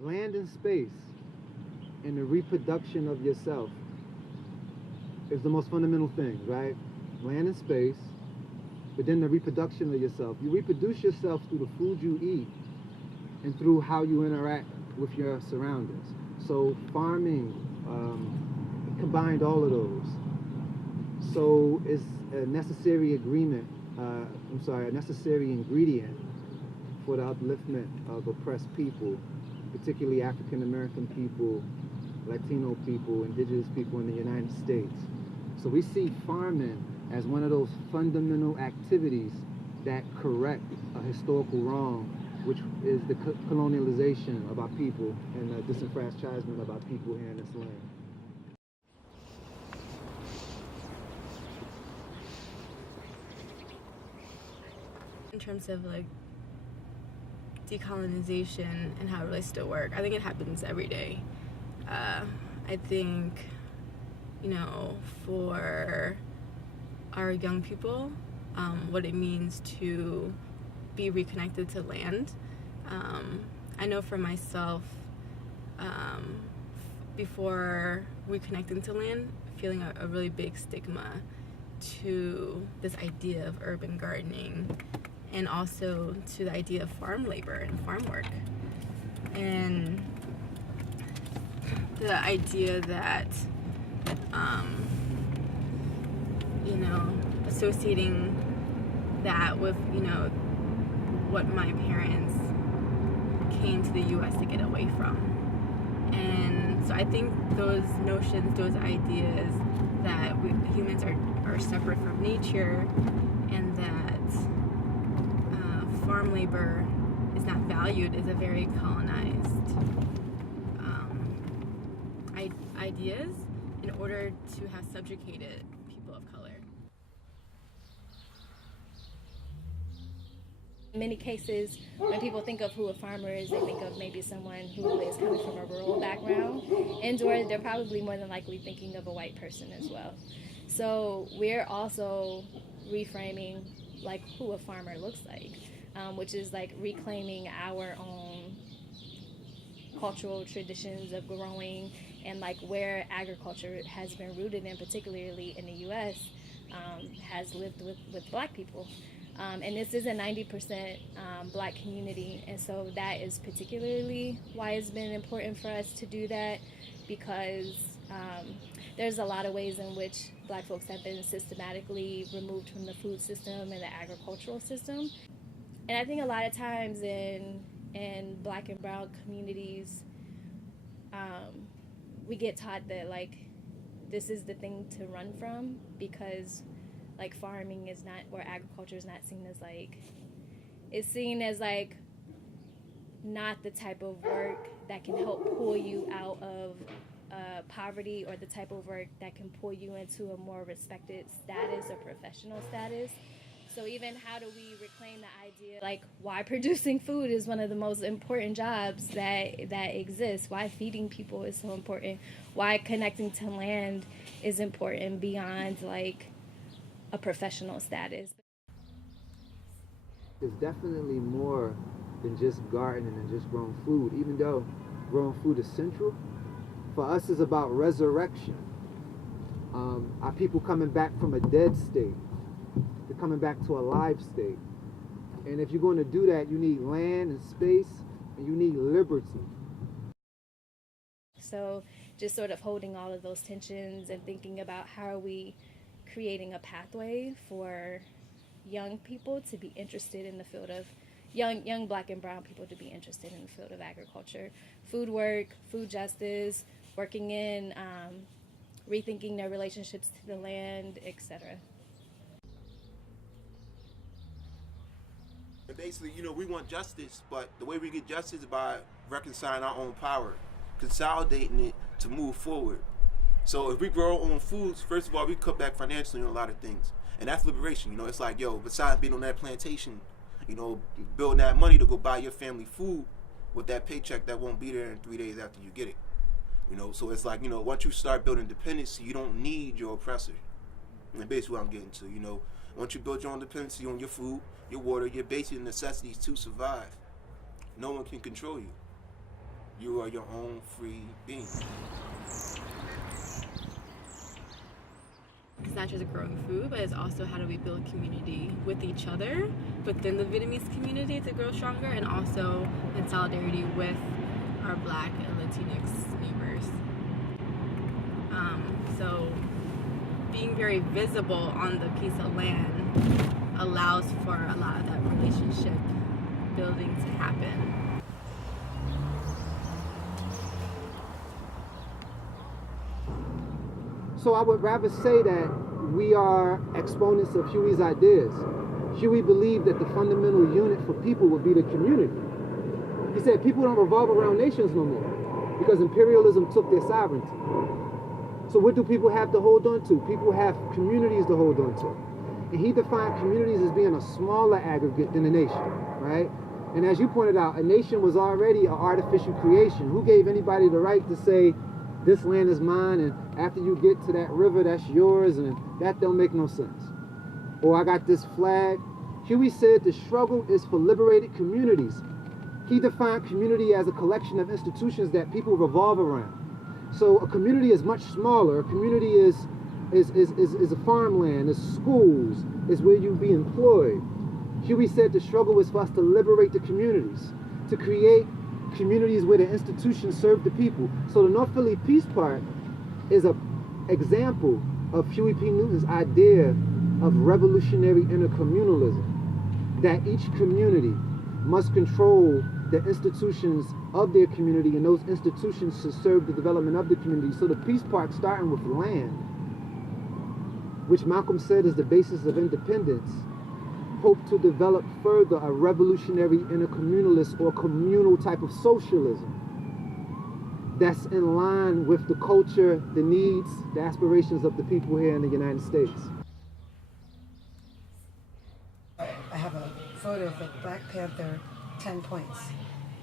land and space and the reproduction of yourself is the most fundamental thing, right? Land and space, but then the reproduction of yourself. You reproduce yourself through the food you eat and through how you interact with your surroundings. So farming combined all of those. So it's a necessary a necessary ingredient for the upliftment of oppressed people, particularly African American people, Latino people, indigenous people in the United States. So we see farming as one of those fundamental activities that correct a historical wrong, which is the colonialization of our people and the disenfranchisement of our people here in this land. In terms of like decolonization and how it relates to work, I think it happens every day. I think, for our young people, what it means to be reconnected to land. I know for myself, before reconnecting to land, feeling a really big stigma to this idea of urban gardening, and also to the idea of farm labor and farm work. And the idea that, associating that with, what my parents came to the U.S. to get away from. And so I think those notions, those ideas that humans are separate from nature, and that farm labor is not valued, is a very colonized ideas in order to have subjugated people of color. In many cases, when people think of who a farmer is, they think of maybe someone who is coming from a rural background, and or they're probably more than likely thinking of a white person as well. So we're also reframing like who a farmer looks like, which is like reclaiming our own cultural traditions of growing, and like where agriculture has been rooted in, particularly in the U.S., has lived with Black people. And this is a 90% Black community, and so that is particularly why it's been important for us to do that, because there's a lot of ways in which Black folks have been systematically removed from the food system and the agricultural system. And I think a lot of times in Black and brown communities, we get taught that like this is the thing to run from, because like farming is not, or agriculture is not seen as like, it's seen as like not the type of work that can help pull you out of poverty, or the type of work that can pull you into a more respected status or professional status. So even how do we reclaim the idea, like why producing food is one of the most important jobs that exists, why feeding people is so important, why connecting to land is important beyond like a professional status. It's definitely more than just gardening and just growing food, even though growing food is central. For us, it's about resurrection. Our people coming back from a dead state. They're coming back to a live state. And if you're going to do that, you need land and space, and you need liberty. So just sort of holding all of those tensions and thinking about how are we creating a pathway for young people to be interested in the field of, young Black and brown people to be interested in the field of agriculture, food work, food justice, working in, rethinking their relationships to the land, etc. And basically, we want justice, but the way we get justice is by reconciling our own power, consolidating it to move forward. So if we grow our own foods, first of all, we cut back financially on a lot of things. And that's liberation. It's like, besides being on that plantation, building that money to go buy your family food with that paycheck that won't be there in 3 days after you get it. So it's like, once you start building dependency, you don't need your oppressor. And basically what I'm getting to, once you build your own dependency on your food, your water, your basic necessities to survive, no one can control you. You are your own free being. It's not just growing food, but it's also how do we build community with each other within the Vietnamese community to grow stronger, and also in solidarity with our Black and Latinx neighbors. So being very visible on the piece of land allows for a lot of that relationship building to happen. So I would rather say that we are exponents of Huey's ideas. Huey believed that the fundamental unit for people would be the community. He said people don't revolve around nations no more because imperialism took their sovereignty. So what do people have to hold on to? People have communities to hold on to. And he defined communities as being a smaller aggregate than a nation, right? And as you pointed out, a nation was already an artificial creation. Who gave anybody the right to say, this land is mine, and after you get to that river, that's yours, and that don't make no sense? Or I got this flag. Huey said the struggle is for liberated communities. He defined community as a collection of institutions that people revolve around. So a community is much smaller. A community is a farmland, is schools, is where you be employed. Huey said the struggle is for us to liberate the communities, to create communities where the institutions serve the people. So the North Philly Peace Park is an example of Huey P. Newton's idea of revolutionary intercommunalism, that each community must control the institutions of their community, and those institutions should serve the development of the community. So the Peace Park, starting with land, which Malcolm said is the basis of independence, hope to develop further a revolutionary intercommunalist or communal type of socialism that's in line with the culture, the needs, the aspirations of the people here in the United States. I have a photo of the Black Panther 10 points,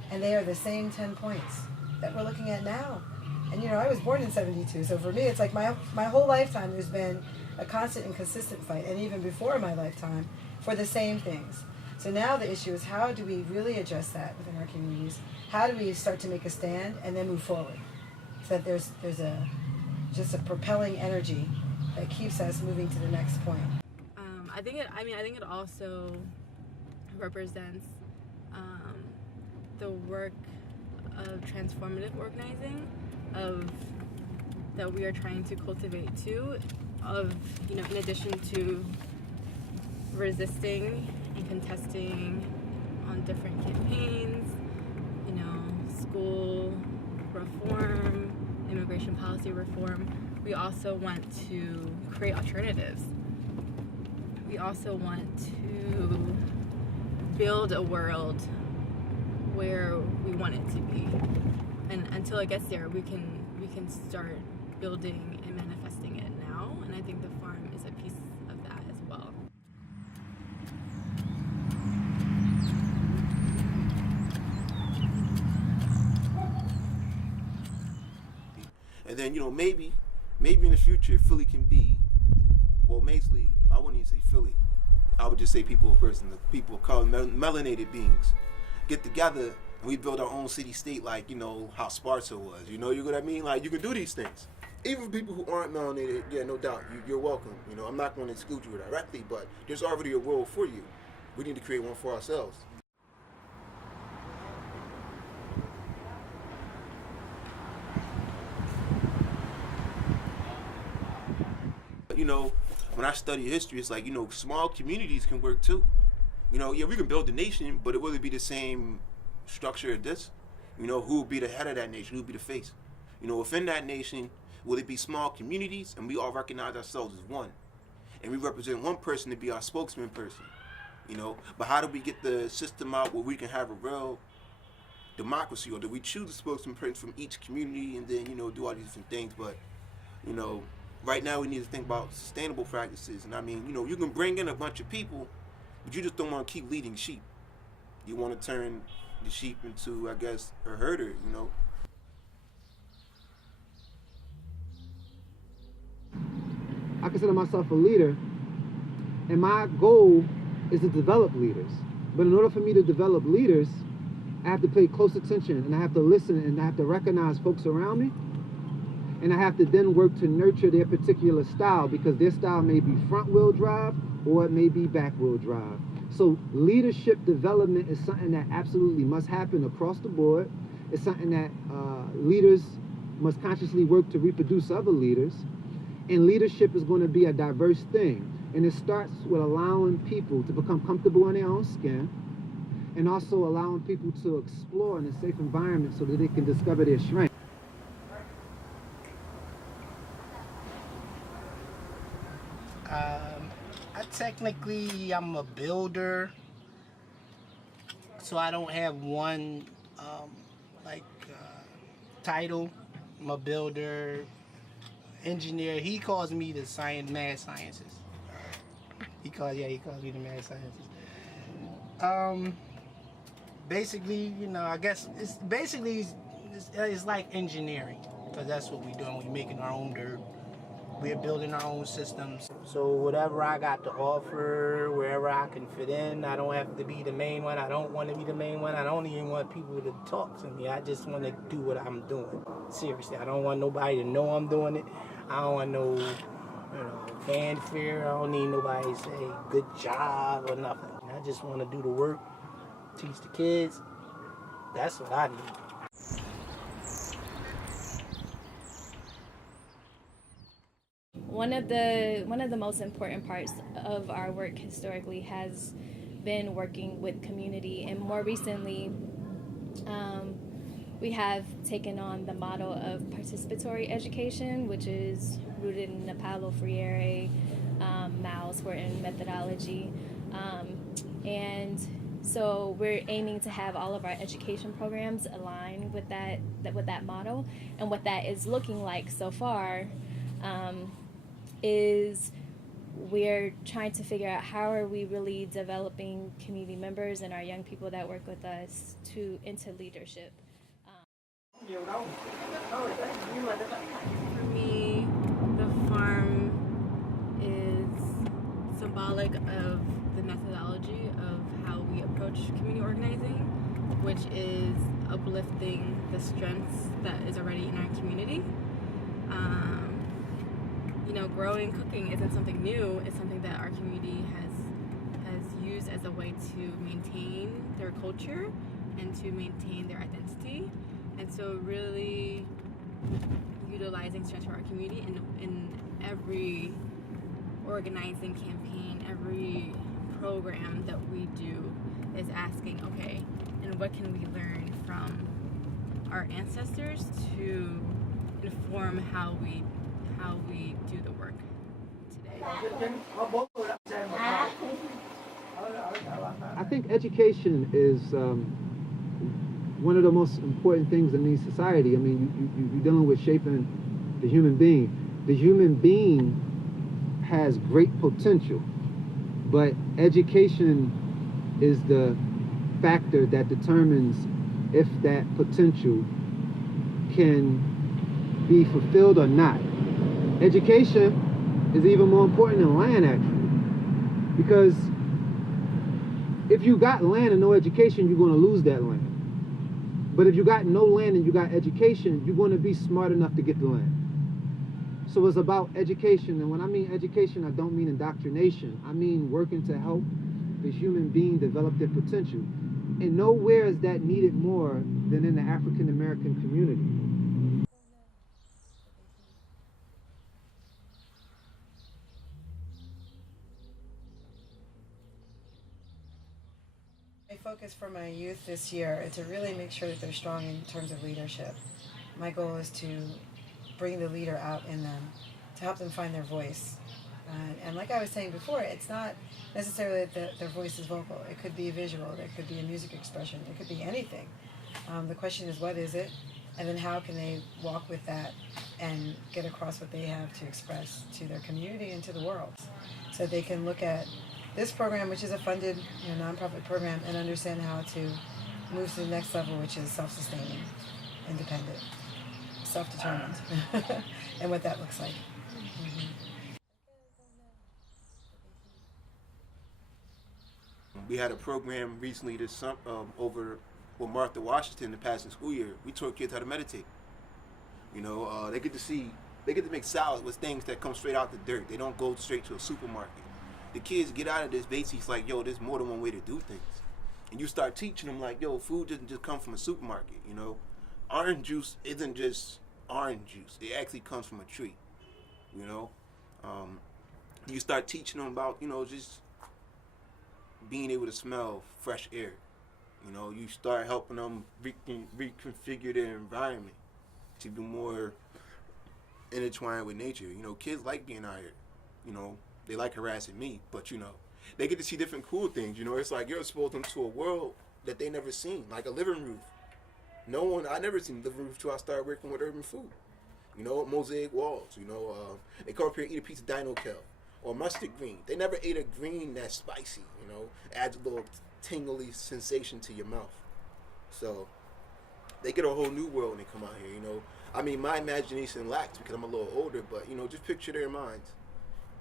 and they are the same 10 points that we're looking at now. And you know, I was born in '72, so for me it's like my whole lifetime there's been a constant and consistent fight, and even before my lifetime, for the same things. So now the issue is, how do we really address that within our communities? How do we start to make a stand and then move forward, so that there's just a propelling energy that keeps us moving to the next point? I think it also represents the work of transformative organizing that we are trying to cultivate too, in addition to resisting and contesting on different campaigns, school reform, immigration policy reform, we also want to create alternatives. We also want to build a world where we want it to be. And until it gets there, we can start building and manifesting it now. And I think the farm is a piece of that as well. And then, maybe in the future, Philly can be, well, basically, I wouldn't even say Philly. I would just say people first, and the people of color, melanated beings, get together and we build our own city-state, like, how Sparta was. You know what I mean? Like, you can do these things. Even for people who aren't melanated, yeah, no doubt, you're welcome. I'm not going to exclude you directly, but there's already a world for you. We need to create one for ourselves. When I study history, it's like, small communities can work too. Yeah, we can build a nation, but it will be the same structure as this. Who will be the head of that nation? Who will be the face? Within that nation, will it be small communities, and we all recognize ourselves as one, and we represent one person to be our spokesman person. But how do we get the system out where we can have a real democracy, or do we choose a spokesman person from each community and then do all these different things? But right now we need to think about sustainable practices. And you can bring in a bunch of people, but you just don't want to keep leading sheep. You want to turn the sheep into, I guess, a herder, I consider myself a leader, and my goal is to develop leaders. But in order for me to develop leaders, I have to pay close attention, and I have to listen, and I have to recognize folks around me, and I have to then work to nurture their particular style, because their style may be front wheel drive or it may be back wheel drive. So leadership development is something that absolutely must happen across the board. It's something that leaders must consciously work to reproduce other leaders. And leadership is going to be a diverse thing. And it starts with allowing people to become comfortable in their own skin, and also allowing people to explore in a safe environment so that they can discover their strengths. Technically, I'm a builder, so I don't have one title. I'm a builder, engineer. He calls me the mad sciences. He calls me the mad sciences. Basically, I guess it's like engineering, because that's what we're doing. We're making our own dirt. We're building our own systems. So whatever I got to offer, wherever I can fit in, I don't have to be the main one. I don't want to be the main one. I don't even want people to talk to me. I just want to do what I'm doing. Seriously, I don't want nobody to know I'm doing it. I don't want no, fanfare. I don't need nobody to say good job or nothing. I just want to do the work, teach the kids. That's what I need. One of the most important parts of our work historically has been working with community, and more recently we have taken on the model of participatory education, which is rooted in the Paulo Freire, Miles Horton methodology, and so we're aiming to have all of our education programs align with that model. And what that is looking like so far is we're trying to figure out how are we really developing community members and our young people that work with us into leadership. For me, the farm is symbolic of the methodology of how we approach community organizing, which is uplifting the strengths that is already in our community. Growing cooking isn't something new. It's something that our community has used as a way to maintain their culture and to maintain their identity. And so really utilizing strengths from our community in every organizing campaign, every program that we do is asking, okay, and what can we learn from our ancestors to inform how we do the work today. I think education is one of the most important things in any society. I mean, you're dealing with shaping the human being. The human being has great potential, but education is the factor that determines if that potential can be fulfilled or not. Education is even more important than land, actually, because if you got land and no education, you're going to lose that land. But if you got no land and you got education, you're going to be smart enough to get the land. So it's about education, and when I mean education, I don't mean indoctrination. I mean working to help the human being develop their potential. And nowhere is that needed more than in the African American community. My focus for my youth this year is to really make sure that they're strong in terms of leadership. My goal is to bring the leader out in them, to help them find their voice. And like I was saying before, it's not necessarily that their voice is vocal. It could be visual, it could be a music expression, it could be anything. The question is, what is it? And then how can they walk with that and get across what they have to express to their community and to the world, so they can look at this program, which is a funded nonprofit program, and understand how to move to the next level, which is self-sustaining, independent, self-determined, and what that looks like. We had a program recently over with Martha Washington the past school year, we taught kids how to meditate. You know, they get to make salads with things that come straight out the dirt. They don't go straight to a supermarket. The kids get out of this basics like, yo, there's more than one way to do things. And you start teaching them like, yo, food doesn't just come from a supermarket, you know. Orange juice isn't just orange juice. It actually comes from a tree, you know. You start teaching them about, you know, just being able to smell fresh air. You know, you start helping them reconfigure their environment to be more intertwined with nature. You know, kids like being out here. You know, they like harassing me, but you know, they get to see different cool things. You know, it's like you're exposed them to a world that they never seen, like a living roof. I never seen a living roof till I started working with urban food. You know, mosaic walls. You know, they come up here and eat a piece of dino kale or mustard green. They never ate a green that's spicy. You know, adds a little tingly sensation to your mouth. So they get a whole new world when they come out here. You know, I mean, my imagination lacks because I'm a little older, but you know, just picture their minds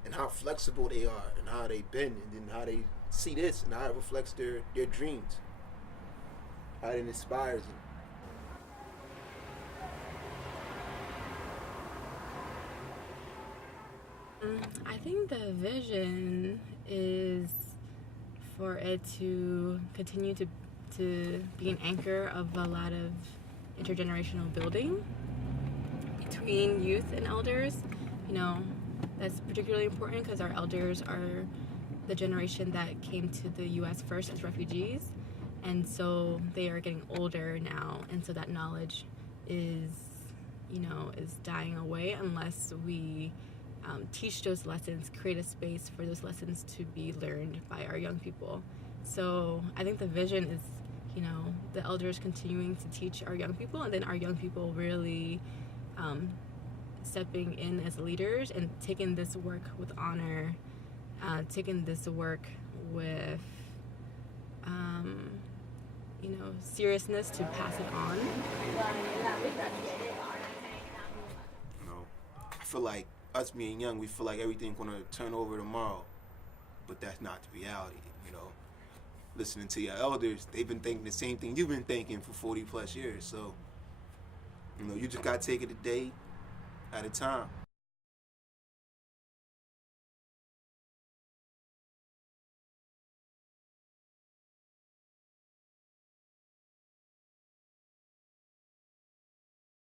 and how flexible they are and how they bend and then how they see this and how it reflects their dreams, how it inspires them. I think the vision is for it to continue to be an anchor of a lot of intergenerational building between youth and elders. You know, that's particularly important because our elders are the generation that came to the U.S. first as refugees, and so they are getting older now, and so that knowledge is dying away unless we teach those lessons, create a space for those lessons to be learned by our young people. So I think the vision is, you know, the elders continuing to teach our young people, and then our young people really stepping in as leaders and taking this work with honor, taking this work with, seriousness to pass it on. You know, I feel like us being young, we feel like everything's gonna turn over tomorrow, but that's not the reality. You know, listening to your elders, they've been thinking the same thing you've been thinking for 40 plus years. So, you know, you just gotta take it a day at a time.